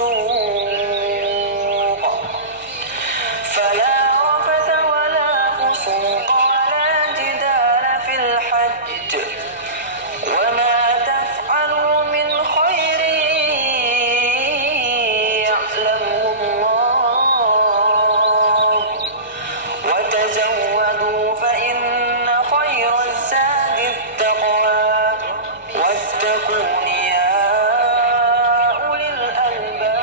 الفسوق فلا رفث ولا فسوق ولا جدال في الحج وما تفعلوا من خير يعلمه الله وتزودوا فإن خير الزاد التقوى واتقون يا أولي الألباب.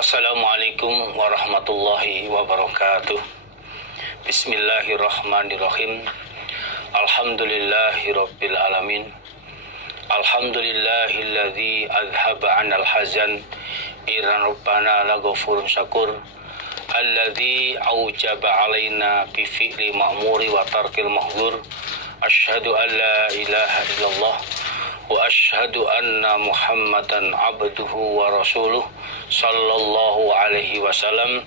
Assalamualaikum warahmatullahi wabarakatuh. Bismillahirrahmanirrahim. Alhamdulillahirabbil alamin. Alhamdulillahilladzi adhaba 'anal hazan. Inna rabbana laghafurun syakur. Alladzi aujaba 'alaina bi fi'li ma'muri wa tarkil mahdzur. Asyhadu an la ilaha illallah wa asyhadu anna Muhammadan abduhu wa rasuluh sallallahu alaihi wasallam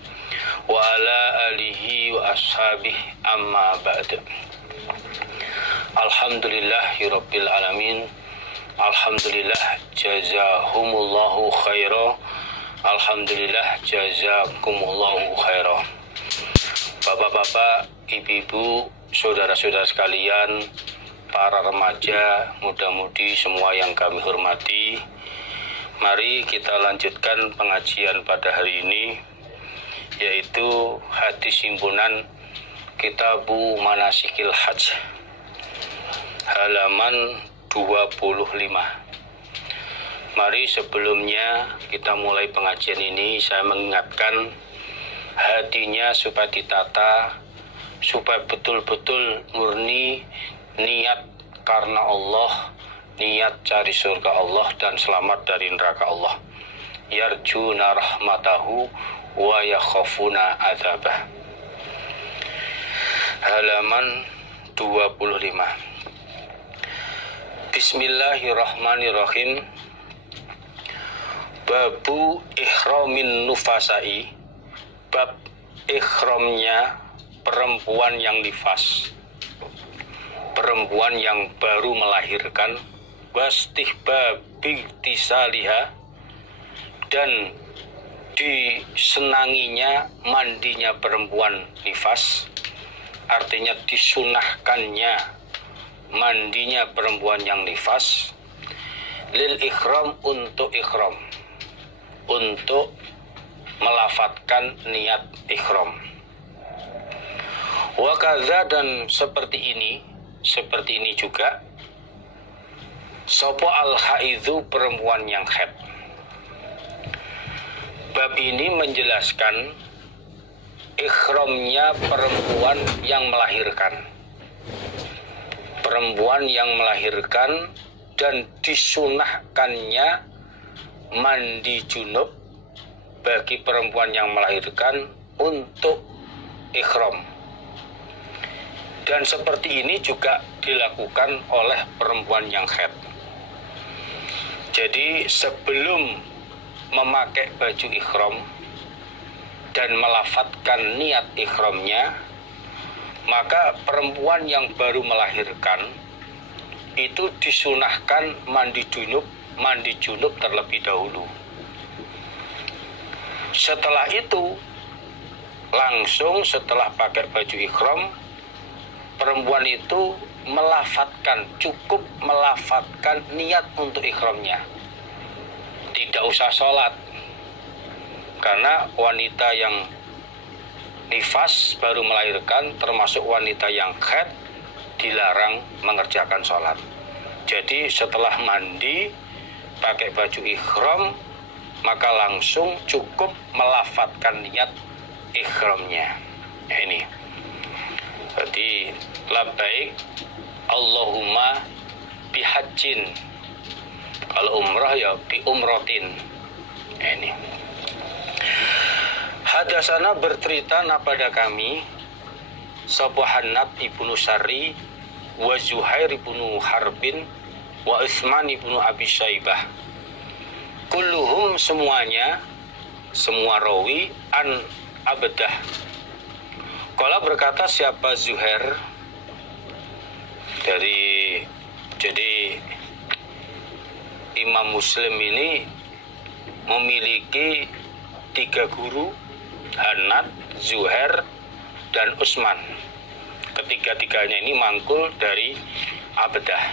wa ala alihi wa ashabihi amma ba'd. Alhamdulillahirabbil alamin. Alhamdulillah jazahumullahu khaira. Alhamdulillah jazakumullahu khaira. Bapak-bapak, ibu-ibu, saudara-saudara sekalian, para remaja, muda-mudi semua yang kami hormati, mari kita lanjutkan pengajian pada hari ini, yaitu hadis himpunan Kitabu Manasikil Hajj, halaman 25. Mari sebelumnya kita mulai pengajian ini, saya mengingatkan hatinya supaya ditata, supaya betul-betul murni niat karena Allah, niat cari surga Allah dan selamat dari neraka Allah. Yarjuna rahmatahu wa yakhafuna adzabah. Halaman 25. Bismillahirrahmanirrahim. Babu ihramin nufasai. Bab ihramnya perempuan yang nifas, perempuan yang baru melahirkan, wastihbabi tisaliha, dan disenanginya mandinya perempuan nifas, artinya disunahkannya mandinya perempuan yang nifas, lil ikhram, untuk ikhram, untuk melafatkan niat ikhram. Wakaza, dan seperti ini juga sopo al-haidhu, perempuan yang haid. Bab ini menjelaskan ikhramnya perempuan yang melahirkan, perempuan yang melahirkan, dan disunahkannya mandi junub bagi perempuan yang melahirkan untuk ikhram. Dan seperti ini juga dilakukan oleh perempuan yang haid. Jadi sebelum memakai baju ikhram dan melafatkan niat ikhramnya, maka perempuan yang baru melahirkan itu disunahkan mandi junub terlebih dahulu. Setelah itu, langsung setelah pakai baju ikhram, perempuan itu cukup melafatkan niat untuk ikhramnya. Tidak usah sholat, karena wanita yang nifas baru melahirkan, termasuk wanita yang haid, dilarang mengerjakan sholat. Jadi setelah mandi pakai baju ikhram, maka langsung cukup melafatkan niat ikhramnya. Ya, ini. Jadi labbaik Allahumma bihajjin. Kalau umrah ya bi umrotin. Ya, ini. Hadasana, bercerita pada kami sapa Hannad ibnu Sari wa Zuhair ibnu Harbin wa Utsman ibnu Abi Syaibah, kulluhum, semuanya, semua rawi, an Abdah. Qala, berkata siapa Zuhair, jadi Imam Muslim ini memiliki 3 guru, Hanad, Zuhair, dan Utsman. Ketiga-tiganya ini mangkul dari Abdah.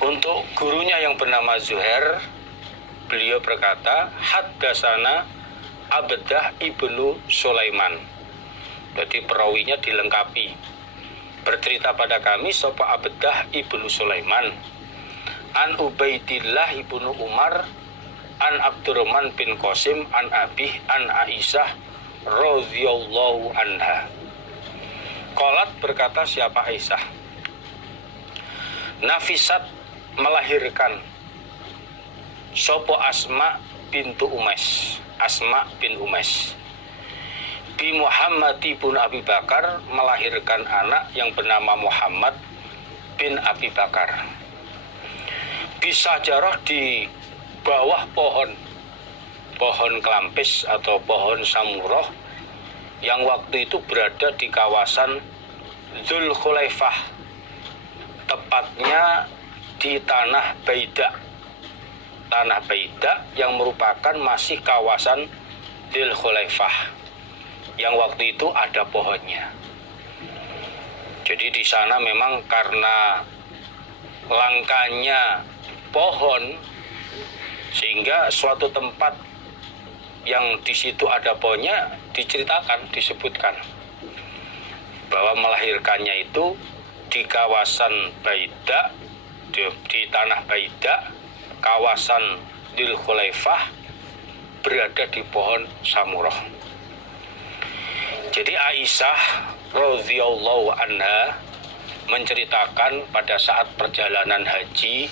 Untuk gurunya yang bernama Zuhair, beliau berkata, Haddatsana Abdah ibnu Sulaiman. Jadi perawinya dilengkapi. Bercerita pada kami sapa Abdah ibnu Sulaiman, an Ubaidillah ibnu Umar, an Abdurrahman bin Qasim, an Abih, an Aisyah radhiyallahu anha. Qalat, berkata siapa Aisyah, nafisat, melahirkan sopo Asma bintu Umais, Asma bin Umais, bi Muhammad bin Abi Bakar, melahirkan anak yang bernama Muhammad bin Abi Bakar. Bisa jarah di bawah pohon kelampis atau pohon samuroh yang waktu itu berada di kawasan Dzul Khulaifah, tepatnya di Tanah Baida. Tanah Baida yang merupakan masih kawasan Dzul Khulaifah yang waktu itu ada pohonnya. Jadi di sana memang karena langkanya pohon, sehingga suatu tempat yang di situ ada pohonnya diceritakan, disebutkan bahwa melahirkannya itu di kawasan Baida, di Tanah Baida, kawasan Dzul Khulaifah, berada di pohon samuroh. Jadi Aisyah radhiyallahu anha menceritakan pada saat perjalanan haji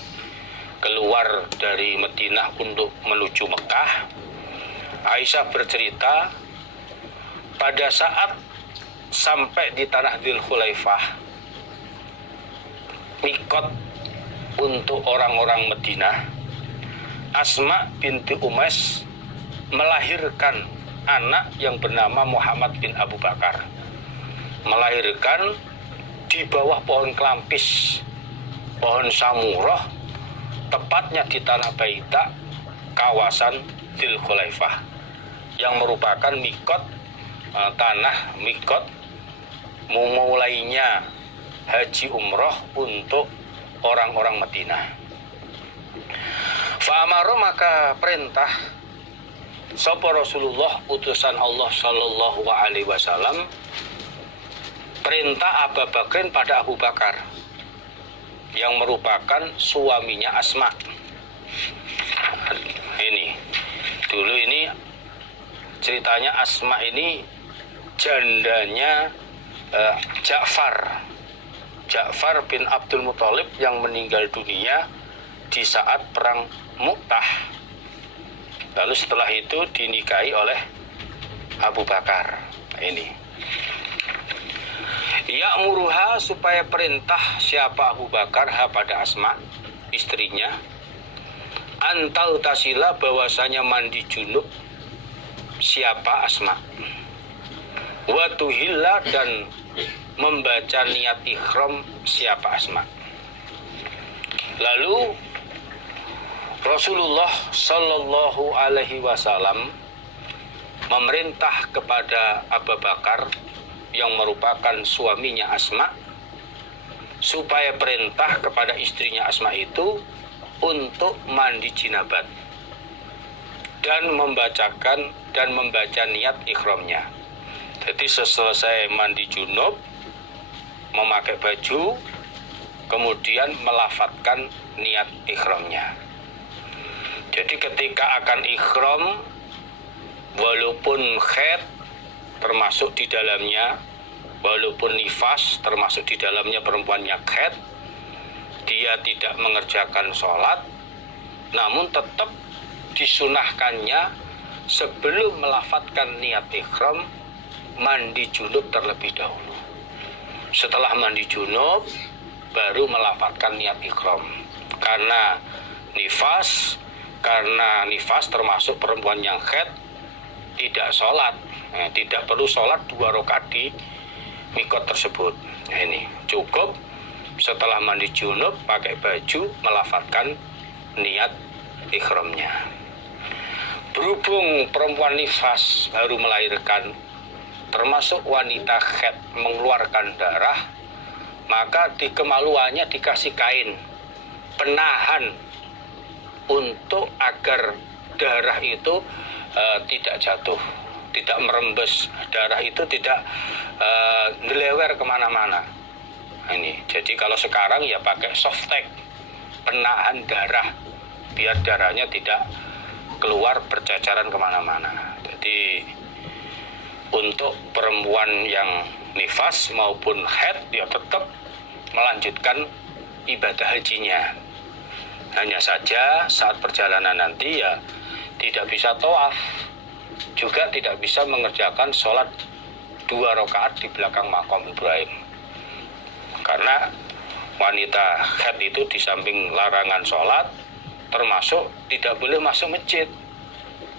keluar dari Madinah untuk menuju Mekah, Aisyah bercerita pada saat sampai di Tanah Dzul Khulaifah, mikot untuk orang-orang Madinah, Asma binti Umais melahirkan anak yang bernama Muhammad bin Abu Bakar. Melahirkan di bawah pohon kelampis, pohon samuroh, tepatnya di Tanah Baida, kawasan Dzul Khulaifah, yang merupakan mikot, tanah mikot memulainya haji umroh untuk orang-orang Madinah. Fa'amaro, maka perintah sapa Rasulullah utusan Allah sallallahu alaihi wasallam, perintah Abu Bakar pada Abu Bakar yang merupakan suaminya Asma. Ini dulu ini ceritanya, Asma ini jandanya Ja'far bin Abdul Muthalib yang meninggal dunia di saat perang Mu'tah. Lalu setelah itu dinikahi oleh Abu Bakar. Ini ya'muruha, supaya perintah siapa Abu Bakar pada Asma istrinya, antal tasila, bahwasanya mandi junub siapa Asma, wa tuhilla, dan membaca niat ikhram siapa Asma. Lalu Rasulullah sallallahu alaihi wasallam memerintah kepada Abu Bakar yang merupakan suaminya Asma, supaya perintah kepada istrinya Asma itu untuk mandi jinabat dan membaca niat ikhramnya. Jadi seselesai mandi junub, memakai baju, kemudian melafadzkan niat ikhramnya. Jadi ketika akan ikhram, walaupun haid termasuk di dalamnya, walaupun nifas termasuk di dalamnya perempuannya haid, dia tidak mengerjakan sholat, namun tetap disunahkannya sebelum melafadzkan niat ikhram mandi junub terlebih dahulu. Setelah mandi junub baru melafadzkan niat ikhram. Karena nifas termasuk perempuan yang haid tidak sholat, tidak perlu sholat 2 rakaat di mikot tersebut. Ini cukup setelah mandi junub pakai baju melafadzkan niat ihramnya. Berhubung perempuan nifas baru melahirkan, termasuk wanita haid mengeluarkan darah, maka di kemaluannya dikasih kain penahan untuk agar darah itu tidak jatuh, tidak merembes, darah itu tidak ngelewer kemana-mana. Ini jadi kalau sekarang ya pakai softtek, penahan darah biar darahnya tidak keluar berceceran kemana-mana. Jadi untuk perempuan yang nifas maupun haid ya tetap melanjutkan ibadah hajinya. Hanya saja saat perjalanan nanti ya tidak bisa tawaf, juga tidak bisa mengerjakan sholat 2 rakaat di belakang makam Ibrahim. Karena wanita haid itu di samping larangan sholat, termasuk tidak boleh masuk masjid.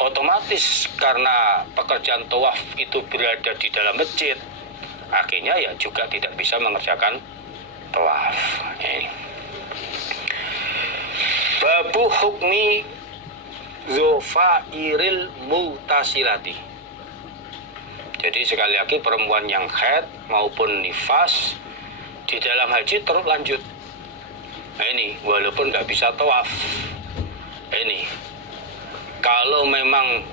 Otomatis karena pekerjaan tawaf itu berada di dalam masjid, akhirnya ya juga tidak bisa mengerjakan tawaf. Babu hukmi zofairil mutasilati. Jadi sekali lagi perempuan yang haid maupun nifas di dalam haji terus lanjut. Nah ini walaupun nggak bisa tawaf. Ini kalau memang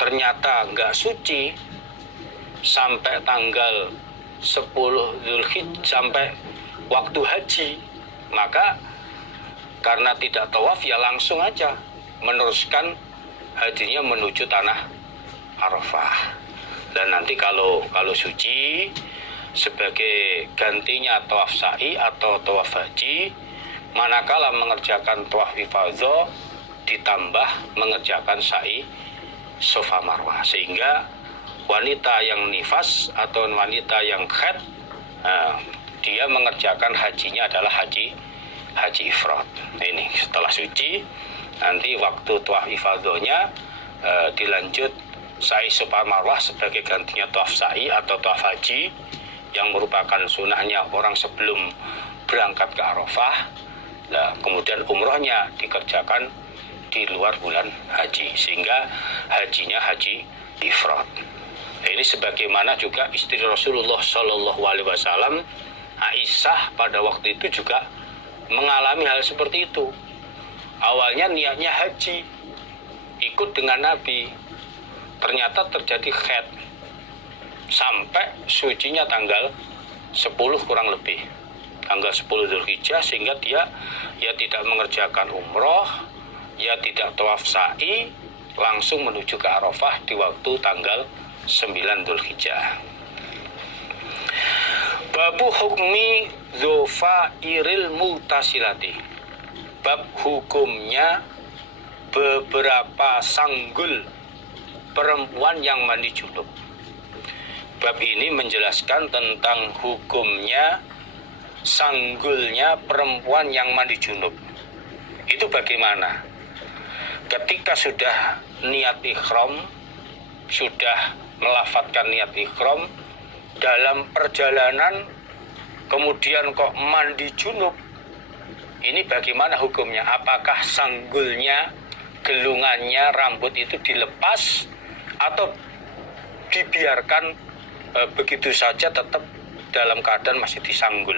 ternyata nggak suci sampai tanggal 10 Dzulhijjah sampai waktu haji, maka karena tidak tawaf ya langsung aja meneruskan hajinya menuju tanah Arafah. Dan nanti kalau suci sebagai gantinya tawaf sa'i atau tawaf haji, manakala mengerjakan tawaf ifadah ditambah mengerjakan sa'i Safa Marwah, sehingga wanita yang nifas atau wanita yang haid dia mengerjakan hajinya adalah haji ifrad. Ini setelah suci nanti waktu tawaf ifadahnya dilanjut sa'i Safa Marwah sebagai gantinya tawaf sa'i atau tawaf haji yang merupakan sunahnya orang sebelum berangkat ke Arafah. Nah, kemudian umrohnya dikerjakan di luar bulan haji, sehingga hajinya haji ifrad. Nah, ini sebagaimana juga istri Rasulullah Shallallahu Alaihi Wasallam, Aisyah, pada waktu itu juga mengalami hal seperti itu. Awalnya niatnya haji, ikut dengan Nabi, ternyata terjadi haid sampai sucinya tanggal 10 kurang lebih, tanggal 10 Dzulhijjah, sehingga dia ya tidak mengerjakan umroh, ya tidak tawaf sa'i, langsung menuju ke Arafah di waktu tanggal 9 Dzulhijjah. Babu hukmi zofairil mutasilati. Bab hukumnya beberapa sanggul perempuan yang mandi junub. Bab ini menjelaskan tentang hukumnya sanggulnya perempuan yang mandi junub. Itu bagaimana? Ketika sudah niat ihram, sudah melafadzkan niat ihram, dalam perjalanan kemudian kok mandi junub, ini bagaimana hukumnya? Apakah sanggulnya, gelungannya, rambut itu dilepas atau dibiarkan begitu saja tetap dalam keadaan masih disanggul?